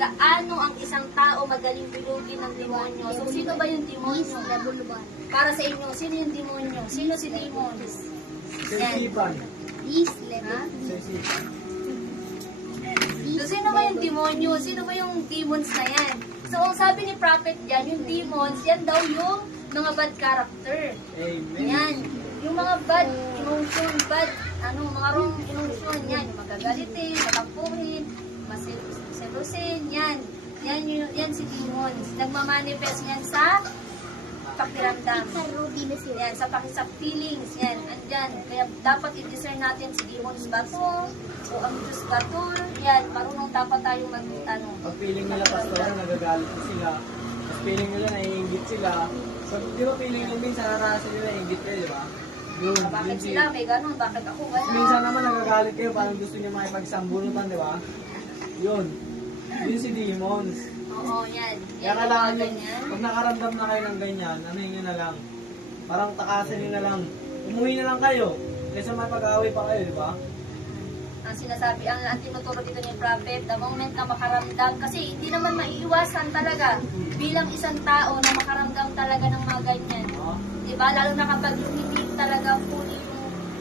gaano ang isang tao magaling bilugin ng demonyo. So, sino ba yung demonyo? Para sa inyo, sino yung demonyo? Sino si demons? Sensipan. Ha? Sensipan. So, sino ba yung demonyo? Sino ba yung demons na yan? So, ang sabi ni prophet dyan, yung demons, yan daw yung mga bad character. Amen. Yan. Yung mga bad emotion, mga wrong emotion, yan. Yung magagalitin, matampuhin, maselusin, yan. Yan si demons. Nagmamanifest yan sa pakiramdam. Yan, sa feelings, yan. Andyan. Kaya dapat i-discern natin si demons ba to? O ang Diyos ba to? Yan, marunong dapat tayong Pag feeling nila, pastor, nagagalit na sila. Pag feeling nila, naiingit sila. So, di ba feeling nila, minsan naranasan nila, naiingit kayo, di ba? Yun, bakit yun sila may ganun? Bakit ako ganun? Minsan naman nagagalit kayo, parang gusto niya makipagsambunutan, di ba? Yun. Yun si demons. Oo, yan. Kaya Yan kailangan yung yung, ganyan. pag nakaramdam na kayo ng ganyan, ano yun na lang. Parang takasan nyo na lang. Umuwi na lang kayo. Kaysa may pag-aaway pa kayo, di ba? Ang sinasabi, ang tinuturo dito ni Prophet, the moment na makaramdam, kasi hindi naman maiiwasan talaga bilang isang tao na makaramdam talaga ng mga ganyan. Diba? Lalo na kapag hindi talaga fully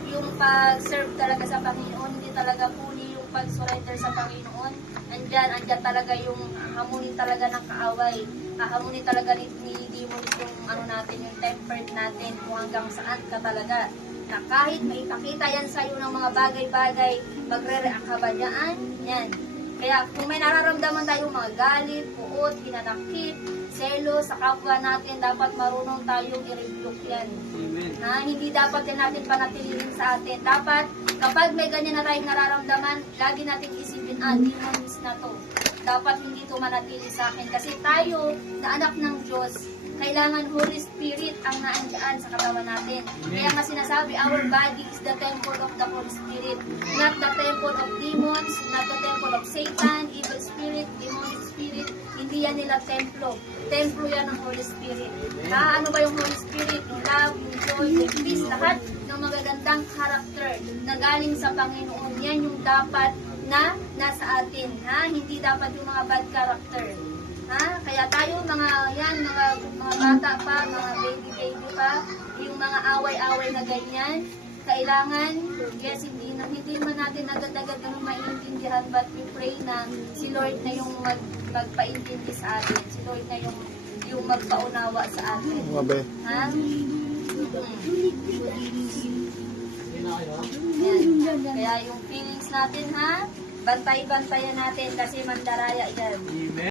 yung pag-serve talaga sa Panginoon, hindi talaga fully yung pag-surrender sa Panginoon. Andyan talaga yung hamunin talaga ng kaaway. Hamunin talaga ni demons yung natin, yung tempered natin, kung hanggang saan ka talaga. Na kahit may ipakita yan sa'yo ng mga bagay-bagay, magre-react ka ba dyan? Yan. Kaya kung may nararamdaman tayong mga galit, puot, hinanakit, selo sa kapwa natin, dapat marunong tayong i-rebuke yan. Amen. Hindi dapat din natin panatilin sa atin. Dapat, kapag may ganyan na tayong nararamdaman, lagi natin isipin, demons na to. Dapat hindi to manatili sa akin. Kasi tayo, na anak ng Diyos, kailangan Holy Spirit ang naandaan sa katawan natin. Kaya nga sinasabi, our body is the temple of the Holy Spirit. Not the temple of demons, not the temple of Satan, evil spirit, demonic spirit. Hindi yan nila templo. Templo yan ng Holy Spirit. Ano ba yung Holy Spirit? Yung love, yung joy, yung peace, lahat ng magagandang character na galing sa Panginoon. Yan yung dapat na nasa atin. Hindi dapat yung mga bad character. Kaya tayo mga bata pa, mga baby pa, yung mga away-away na ganyan, kailangan, yes, hindi man natin agad-agad naman maintindihan, but we pray na si Lord na yung magpaintindi sa atin, si Lord na yung magpaunawa sa atin. Yan. Kaya yung feelings natin, bantay-bantayan natin kasi mandaraya yan. Amen.